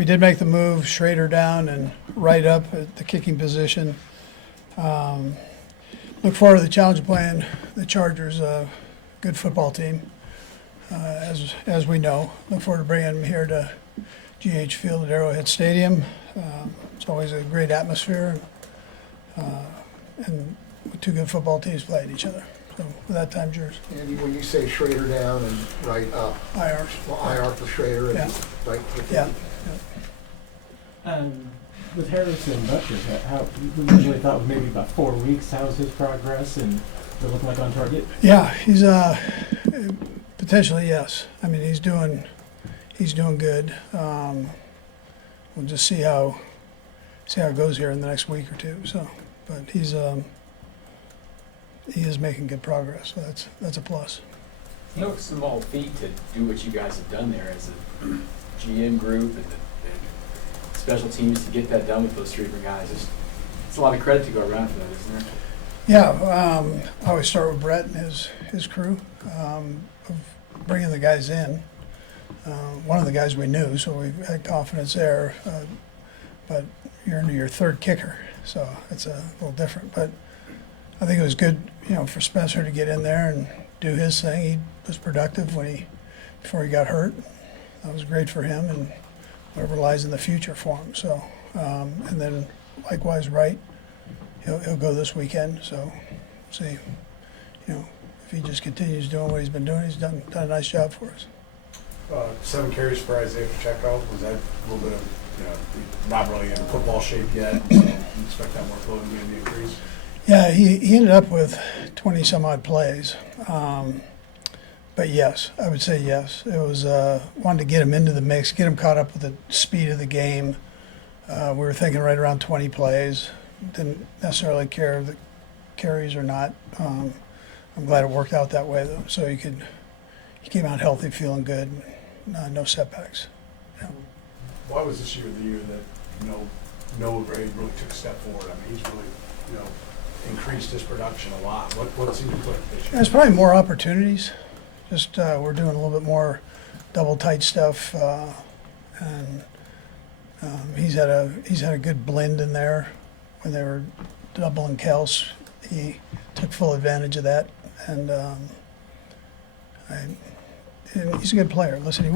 we did make the move, Schrader down and Wright up at the kicking position. Look forward to the challenge of playing the Chargers, a good football team, as we know. Look forward to bringing them here to GH Field at Arrowhead Stadium. It's always a great atmosphere, and two good football teams playing each other. So with that, time's yours. Andy, when you say Schrader down and Wright up, IR. well, IR for Schrader and Yeah. Wright for Yeah. With Harrison Butcher, how we usually thought maybe about 4 weeks. How's his progress, and does it look like on target? Yeah, he's potentially, yes. I mean, he's doing good. We'll just see how it goes here in the next week or two. So, but he is making good progress. So that's a plus. No small feat to do what you guys have done there as a GM group and the special teams to get that done with those three different guys. It's a lot of credit to go around for that, isn't there? Yeah, I always start with Brett and his crew of bringing the guys in. One of the guys we knew, so we had confidence there. But you're into your third kicker, so it's a little different. But I think it was good, for Spencer to get in there and do his thing. He was productive before he got hurt. That was great for him and whatever lies in the future for him. So, and then likewise, Wright, he'll go this weekend. So, see, if he just continues doing what he's been doing, he's done a nice job for us. 7 carries for Isaiah Pacheco. Was that a little bit of, not really in football shape yet, so you expect that workload to be increased? Yeah, he ended up with 20 some odd plays. But yes, I would say yes. It was wanted to get him into the mix, get him caught up with the speed of the game. We were thinking right around 20 plays. Didn't necessarily care if the carries or not. I'm glad it worked out that way though. So he came out healthy, feeling good, no setbacks. Yeah. Why was this year the year that Noah Gray really took a step forward? I mean, he's really increased his production a lot. What seemed to click this year? There's probably more opportunities. Just we're doing a little bit more double tight stuff, and he's had a good blend in there. When they were doubling Kels, he took full advantage of that, and he's a good player. Listen, he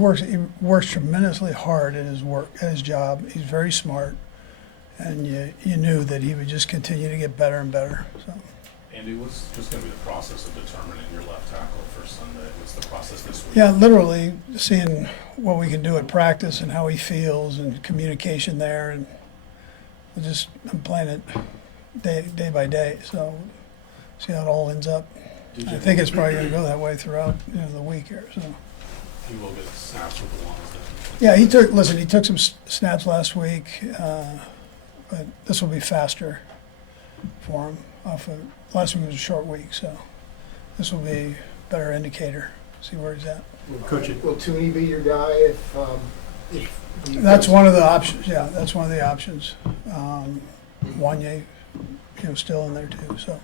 works tremendously hard at his job. He's very smart, and you knew that he would just continue to get better and better. So. Andy, what's just going to be the process of determining your left tackle for Sunday? What's the process this week? Yeah, literally seeing what we can do at practice and how he feels and communication there, and I'm playing it day by day. So see how it all ends up. I think it's probably going to go that way throughout the week here. So He will get snaps with the ones that. yeah, he took some snaps last week, but this will be faster for him. Last week was a short week, so this will be a better indicator. See where he's at. Will Tooney be your guy if That's one of the options. Yeah, that's one of the options. Wanye, still in there too. So.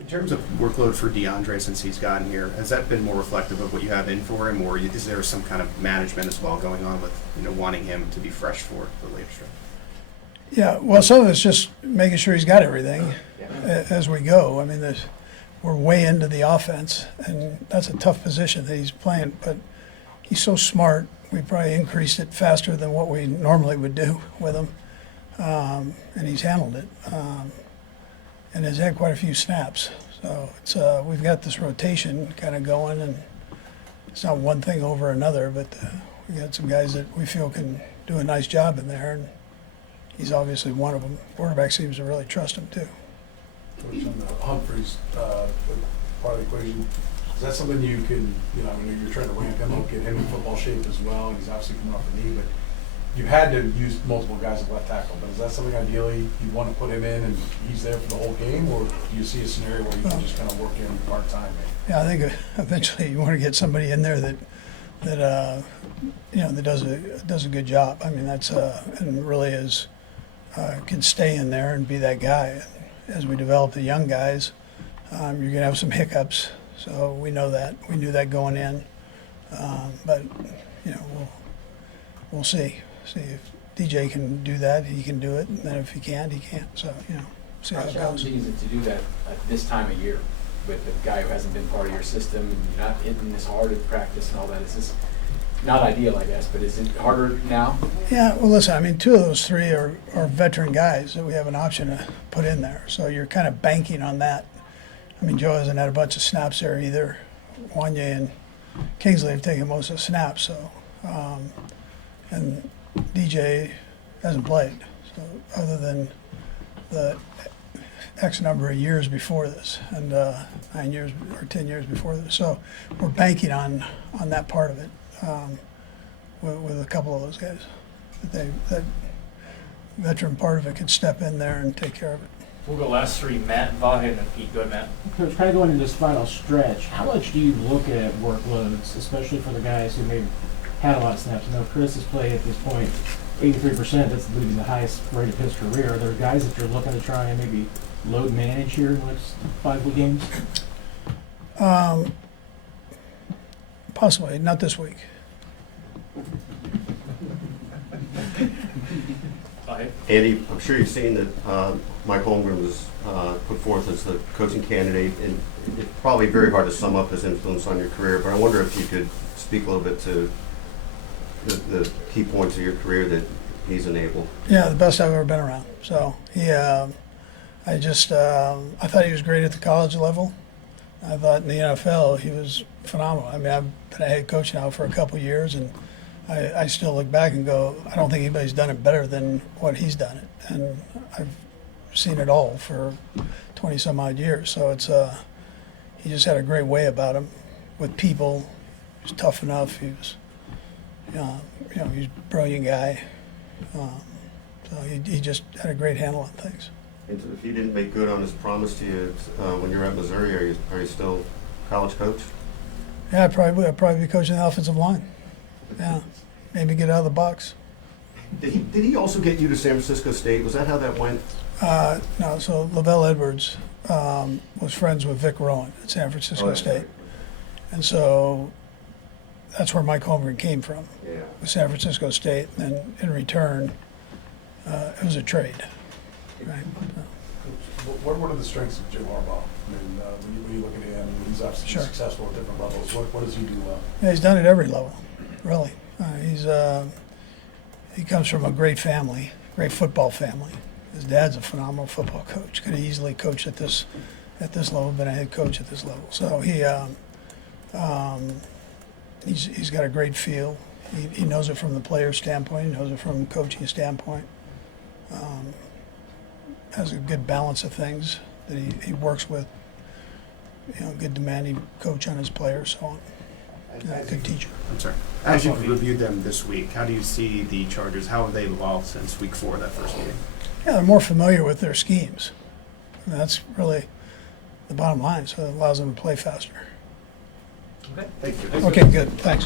In terms of workload for DeAndre since he's gotten here, has that been more reflective of what you have in for him, or is there some kind of management as well going on with wanting him to be fresh for the later stretch? Yeah, well, some of it's just making sure he's got everything as we go. I mean, we're way into the offense, and that's a tough position that he's playing, but he's so smart. We probably increased it faster than what we normally would do with him, and he's handled it. And has had quite a few snaps. So it's we've got this rotation kind of going, and it's not one thing over another, but we got some guys that we feel can do a nice job in there, and he's obviously one of them. Quarterback seems to really trust him too. On the Humphreys part of the equation, is that something you can, you're trying to ramp him up, get him in football shape as well, and he's obviously coming off the knee, but you had to use multiple guys at left tackle, but is that something ideally you want to put him in and he's there for the whole game, or do you see a scenario where you can just kind of work in part-time? Yeah, I think eventually you want to get somebody in there that does a good job. I mean, that's and really is can stay in there and be that guy. As we develop the young guys, you're going to have some hiccups. So we know that. We knew that going in, but we'll see. see if DJ can do that, he can do it, and then if he can't, he can't. So, see how How it goes. challenging is it to do that at this time of year with a guy who hasn't been part of your system, and you're not hitting this hard at practice and all that? Is this not ideal, I guess, but is it harder now? Yeah, well, listen, I mean, two of those three are veteran guys that we have an option to put in there. So you're kind of banking on that. I mean, Joe hasn't had a bunch of snaps there either. Wanye and Kingsley have taken most of the snaps, so, and DJ hasn't played. So other than the X number of years before this, and 9 years or 10 years before this. So we're banking on that part of it. With a couple of those guys, that veteran part of it could step in there and take care of it. We'll go last three, Matt, Vahe, and then Pete. Go ahead, Matt. Coach, kind of going into this final stretch, how much do you look at workloads, especially for the guys who maybe had a lot of snaps? I know Chris has played at this point 83%. That's leading the highest rate of his career. Are there guys that you're looking to try and maybe load manage here in the next 5 week games? Possibly, not this week. Vahe. Andy, I'm sure you've seen that Mike Holmgren was put forth as the coaching candidate, and it's probably very hard to sum up his influence on your career, but I wonder if you could speak a little bit to the key points of your career that he's enabled. Yeah, the best I've ever been around. So I thought he was great at the college level. I thought in the NFL he was phenomenal. I mean, I've been a head coach now for a couple of years, and I still look back and go, I don't think anybody's done it better than what he's done it. And I've seen it all for 20 some odd years. So it's he just had a great way about him with people. He was tough enough. He was, he's a brilliant guy. So he just had a great handle on things. And if he didn't make good on his promise to you when you were at Missouri, are you still college coach? Yeah, I'd probably be coaching the offensive line. Yeah, maybe get out of the box. Did he also get you to San Francisco State? Was that how that went? No, so Lavelle Edwards was friends with Vic Rowan at San Francisco that's State. right. And so that's where Mike Holmgren came from, Yeah. with San Francisco State. And then in return, it was a trade. Right? What are the strengths of Jim Harbaugh? I mean, when you look at him, he's obviously Sure. successful at different levels. What does he do well? Yeah, he's done it at every level, really. He comes from a great family, great football family. His dad's a phenomenal football coach. Could have easily coached at this level, been a head coach at this level. So he's got a great feel. He knows it from the player standpoint. He knows it from a coaching standpoint. Has a good balance of things that he works with. Good demanding coach on his players, so on. Good teacher. I'm sorry. As you've reviewed them this week, how do you see the Chargers? How have they evolved since week 4 of that first meeting? Yeah, they're more familiar with their schemes. And that's really the bottom line, so it allows them to play faster. Okay. Thank you. Okay, good, thanks.